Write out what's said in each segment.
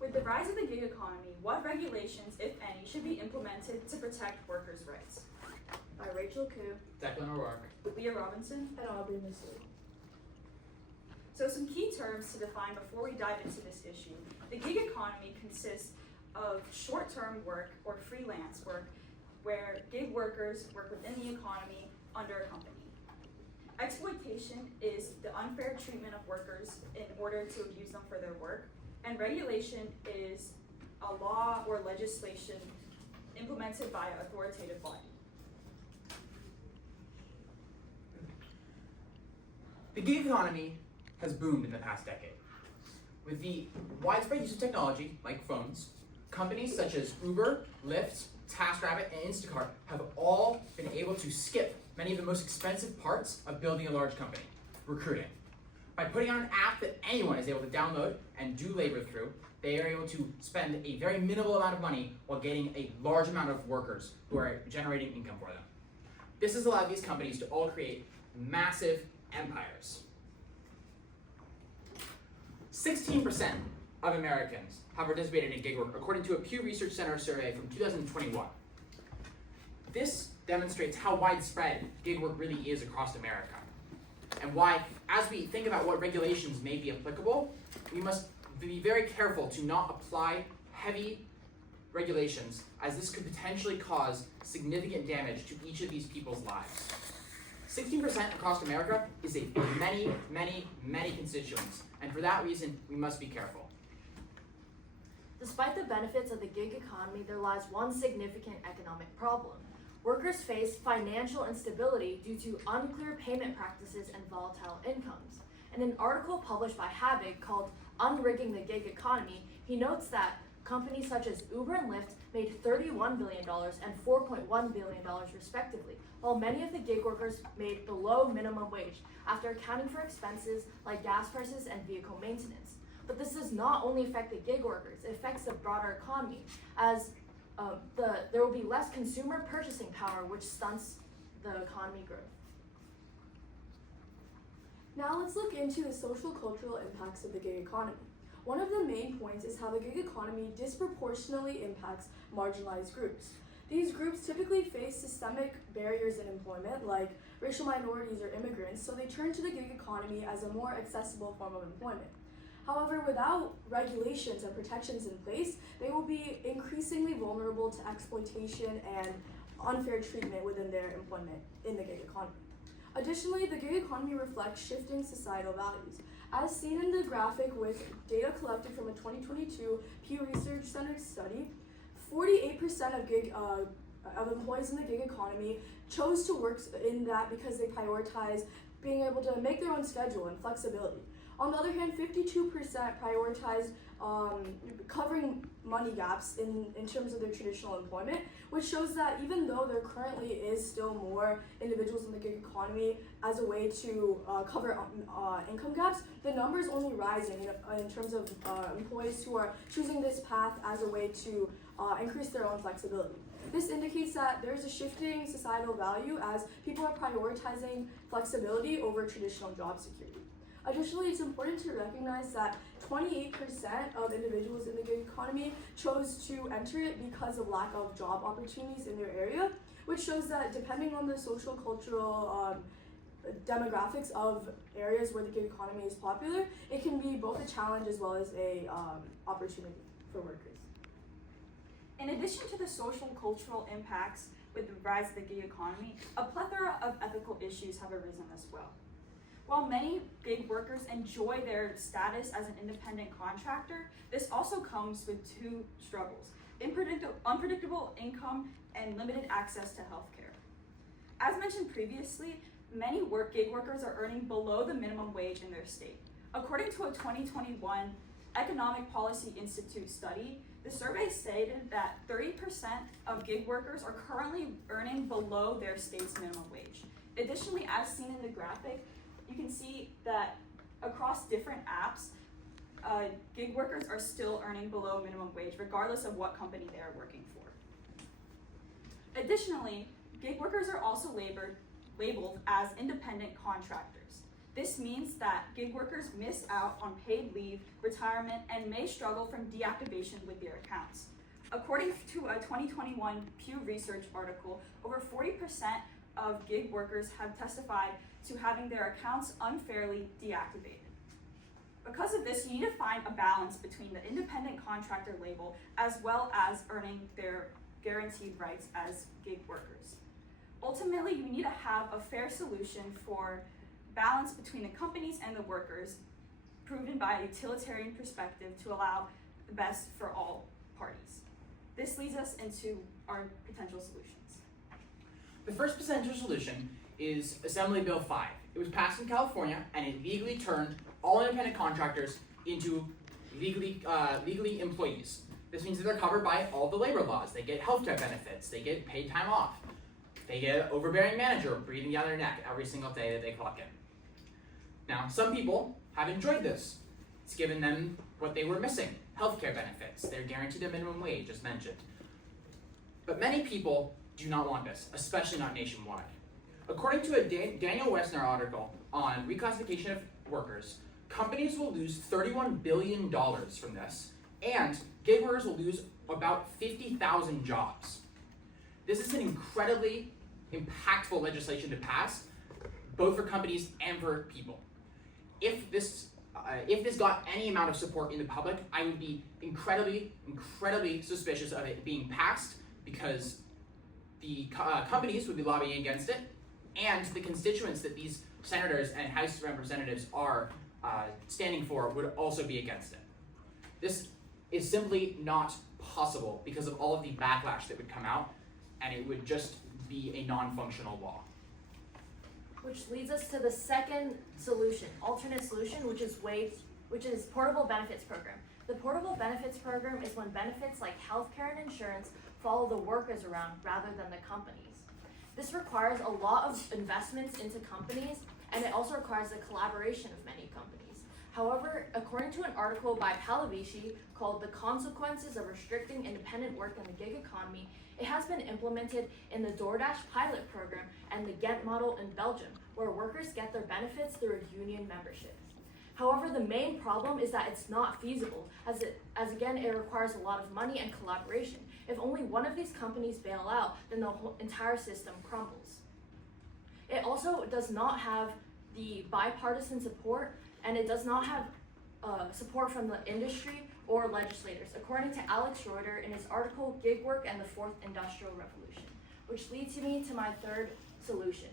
With the rise of the gig economy, what regulations, if any, should be implemented to protect workers' rights? By Rachel Koo, Declan O'Rourke, Leah Robinson. and Aubree Masud. So some key terms to define before we dive into this issue. The gig economy consists of short-term work or freelance work where gig workers work within the economy under a company. Exploitation is the unfair treatment of workers in order to abuse them for their work, and regulation is a law or legislation implemented by an authoritative body. The gig economy has boomed in the past decade. With the widespread use of technology, like phones, companies such as Uber, Lyft, TaskRabbit, and Instacart have all been able to skip many of the most expensive parts of building a large company, recruiting. By putting on an app that anyone is able to download and do labor through, they are able to spend a very minimal amount of money while getting a large amount of workers who are generating income for them. This has allowed these companies to all create massive empires. 16% of Americans have participated in gig work, according to a Pew Research Center survey from 2021. This demonstrates how widespread gig work really is across America, and why, as we think about what regulations may be applicable, we must be very careful to not apply heavy regulations, as this could potentially cause significant damage to each of these people's lives. 16% across America is a many, many, many constituents, and for that reason, we must be careful. Despite the benefits of the gig economy, there lies one significant economic problem. Workers face financial instability due to unclear payment practices and volatile incomes. In an article published by Habig called Unrigging the Gig Economy, he notes that companies such as Uber and Lyft made $31 billion and $4.1 billion respectively, while many of the gig workers made below minimum wage after accounting for expenses like gas prices and vehicle maintenance. But this does not only affect the gig workers, it affects the broader economy, as there will be less consumer purchasing power, which stunts the economy growth. Now let's look into the social cultural impacts of the gig economy. One of the main points is how the gig economy disproportionately impacts marginalized groups. These groups typically face systemic barriers in employment, like racial minorities or immigrants, so they turn to the gig economy as a more accessible form of employment. However, without regulations and protections in place, they will be increasingly vulnerable to exploitation and unfair treatment within their employment in the gig economy. Additionally, the gig economy reflects shifting societal values. As seen in the graphic with data collected from a 2022 Pew Research Center study, 48% of employees in the gig economy chose to work in that because they prioritize being able to make their own schedule and flexibility. On the other hand, 52% prioritized covering money gaps in terms of their traditional employment, which shows that even though there currently is still more individuals in the gig economy as a way to cover income gaps, the number is only rising in terms of employees who are choosing this path as a way to increase their own flexibility. This indicates that there is a shifting societal value as people are prioritizing flexibility over traditional job security. Additionally, it's important to recognize that 28% of individuals in the gig economy chose to enter it because of lack of job opportunities in their area, which shows that depending on the social cultural demographics of areas where the gig economy is popular, it can be both a challenge as well as a opportunity for workers. In addition to the social cultural impacts with the rise of the gig economy, a plethora of ethical issues have arisen as well. While many gig workers enjoy their status as an independent contractor, this also comes with two struggles: unpredictable income and limited access to healthcare. As mentioned previously, many gig workers are earning below the minimum wage in their state. According to a 2021 Economic Policy Institute study, the survey stated that 30% of gig workers are currently earning below their state's minimum wage. Additionally, as seen in the graphic, you can see that across different apps, gig workers are still earning below minimum wage, regardless of what company they are working for. Additionally, gig workers are also labeled as independent contractors. This means that gig workers miss out on paid leave, retirement, and may struggle from deactivation with their accounts. According to a 2021 Pew Research article, over 40% of gig workers have testified to having their accounts unfairly deactivated. Because of this, you need to find a balance between the independent contractor label as well as earning their guaranteed rights as gig workers. Ultimately, you need to have a fair solution for balance between the companies and the workers, proven by a utilitarian perspective to allow the best for all parties. This leads us into our potential solutions. The first potential solution is Assembly Bill 5. It was passed in California, and it legally turned all independent contractors into legally employees. This means that they're covered by all the labor laws. They get healthcare benefits, they get paid time off, they get an overbearing manager breathing down their neck every single day that they clock in. Now, some people have enjoyed this. It's given them what they were missing, healthcare benefits. They're guaranteed a minimum wage, as mentioned. But many people do not want this, especially not nationwide. According to a Daniel Wessner article on reclassification of workers, companies will lose $31 billion from this, and gig workers will lose about 50,000 jobs. This is an incredibly impactful legislation to pass, both for companies and for people. If this got any amount of support in the public, I would be incredibly suspicious of it being passed, because the companies would be lobbying against it, and the constituents that these senators and House of Representatives are standing for would also be against it. This is simply not possible because of all of the backlash that would come out, and it would just be a non-functional law. Which leads us to the second solution, alternate solution, which is portable benefits program. The portable benefits program is when benefits like healthcare and insurance follow the workers around rather than the companies. This requires a lot of investments into companies, and it also requires the collaboration of many companies. However, according to an article by Palavici called "The Consequences of Restricting Independent Work in the Gig Economy," it has been implemented in the DoorDash pilot program and the Ghent model in Belgium, where workers get their benefits through a union membership. However, the main problem is that it's not feasible, as again, it requires a lot of money and collaboration. If only one of these companies bail out, then the whole entire system crumbles. It also does not have the bipartisan support, and it does not have support from the industry or legislators, according to Alex Reuter in his article, Gig Work and the Fourth Industrial Revolution, which leads me to my third solution.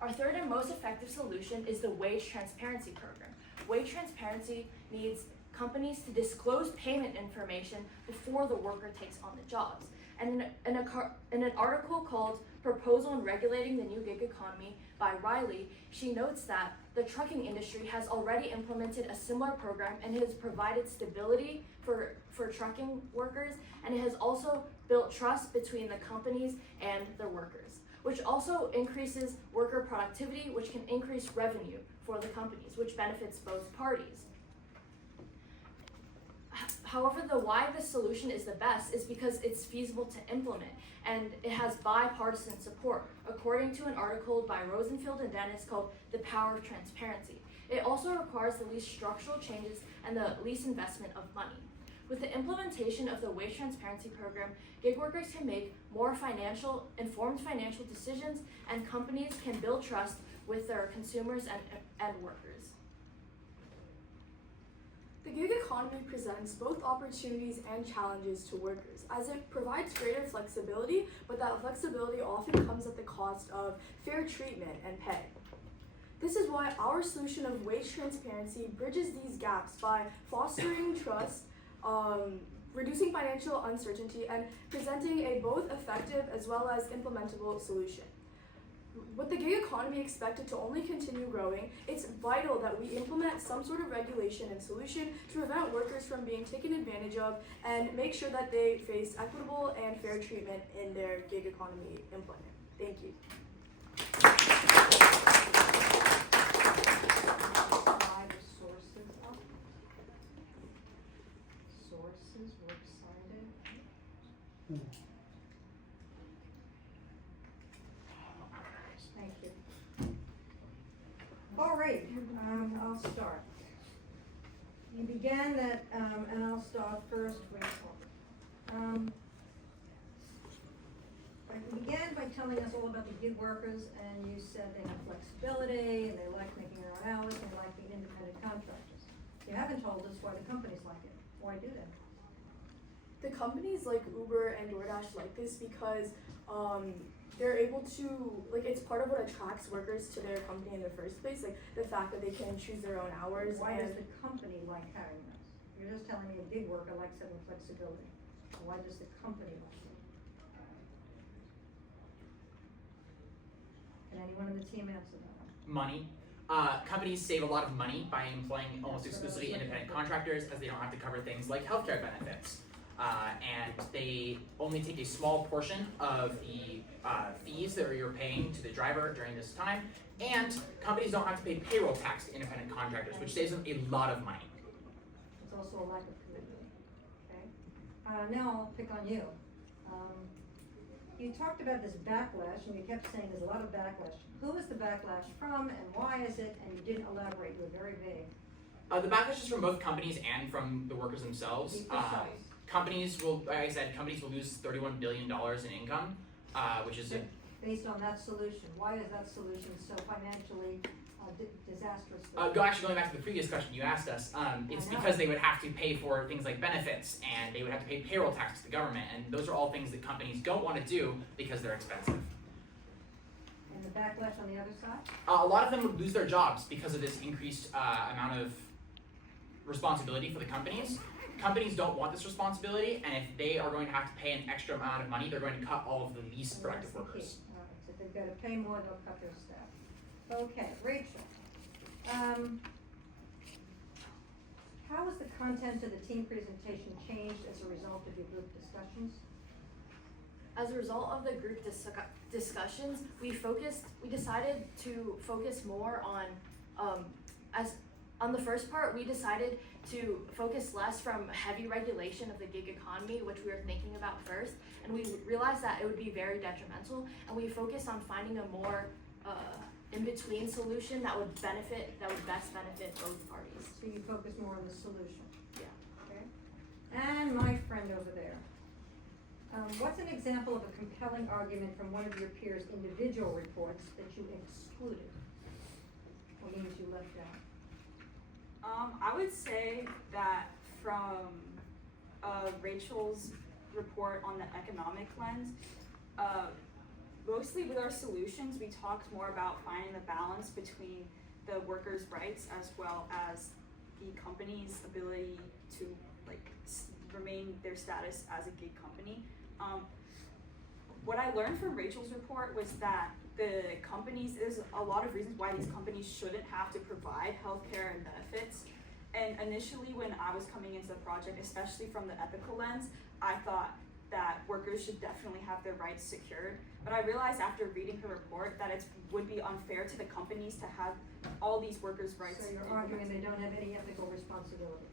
Our third and most effective solution is the wage transparency program. Wage transparency needs companies to disclose payment information before the worker takes on the jobs. And in an article called Proposal in Regulating the New Gig Economy by Riley, she notes that the trucking industry has already implemented a similar program, and it has provided stability for trucking workers, and it has also built trust between the companies and their workers, which also increases worker productivity, which can increase revenue for the companies, which benefits both parties. However, why this solution is the best is because it's feasible to implement, and it has bipartisan support, according to an article by Rosenfield and Dennis called The Power of Transparency. It also requires the least structural changes and the least investment of money. With the implementation of the wage transparency program, gig workers can make more informed financial decisions, and companies can build trust with their consumers and workers. The gig economy presents both opportunities and challenges to workers, as it provides greater flexibility, but that flexibility often comes at the cost of fair treatment and pay. This is why our solution of wage transparency bridges these gaps by fostering trust, reducing financial uncertainty, and presenting a both effective as well as implementable solution. With the gig economy expected to only continue growing, it's vital that we implement some sort of regulation and solution to prevent workers from being taken advantage of and make sure that they face equitable and fair treatment in their gig economy employment. Thank you. Sources, works cited. Thank you. All right, began that, and I'll start first, Rachel. You began by telling us all about the gig workers, and you said they have flexibility, and they like making their own hours, and they like being independent contractors. You haven't told us why the companies like it. Why do they? The companies like Uber and DoorDash like this because they're able to, like, it's part of what attracts workers to their company in the first place, like the fact that they can choose their own hours. Why and does the company like having this? You're just telling me a gig worker likes having flexibility. Why does the company like it? Can anyone on the team answer that one? Money. Companies save a lot of money by employing almost exclusively independent contractors, as they don't have to cover things like healthcare benefits. And they only take a small portion of the fees that you're paying to the driver during this time. And companies don't have to pay payroll tax to independent contractors, which saves them a lot of money. It's also a lack of commitment, okay? Now I'll pick on you. You talked about this backlash, and you kept saying there's a lot of backlash. Who is the backlash from, and why is it? And you didn't elaborate, you were very vague. The backlash is from both companies and from the workers themselves. Be precise. Companies will, like I said, companies will lose $31 billion in income, which is Based on that solution, why is that solution so financially disastrous? actually going back to the previous question you asked us, it's because they would have to pay for things like benefits, and they would have to pay payroll tax to the government, and those are all things that companies don't want to do because they're expensive. And the backlash on the other side? A lot of them would lose their jobs because of this increased amount of responsibility for the companies. Companies don't want this responsibility, and if they are going to have to pay an extra amount of money, they're going to cut all of the least productive workers. Alright, so if they've got to pay more, they'll cut their staff. Okay, Rachel. How has the content of the team presentation changed as a result of your group discussions? As a result of the group discussions, we decided to focus more on, on the first part, we decided to focus less from heavy regulation of the gig economy, which we were thinking about first, and we realized that it would be very detrimental, and we focused on finding a more in-between solution that would best benefit both parties. So you focus more on the solution? Yeah. Okay. And my friend over there. What's an example of a compelling argument from one of your peers' individual reports that you excluded? Or means you left out? I would say that from Rachel's report on the economic lens, mostly with our solutions, we talked more about finding the balance between the workers' rights as well as the company's ability to remain their status as a gig company. What I learned from Rachel's report was that the companies, there's a lot of reasons why these companies shouldn't have to provide healthcare and benefits. And initially when I was coming into the project, especially from the ethical lens, I thought that workers should definitely have their rights secured. But I realized after reading her report that it would be unfair to the companies to have all these workers' rights. So you're arguing they don't have any ethical responsibility?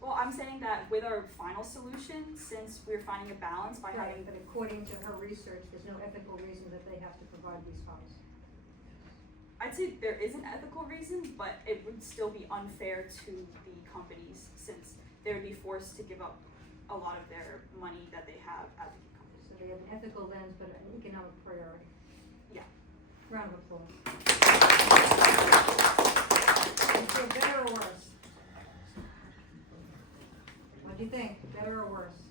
Well, I'm saying that with our final solution, since we're finding a balance by Right, having but according to her research, there's no ethical reason that they have to provide these funds. I'd say there is an ethical reason, but it would still be unfair to the companies since they would be forced to give up a lot of their money that they have as a company. So they have an ethical lens, but an economic priority. Yeah. Round of applause. You feel better or worse? What do you think? Better or worse?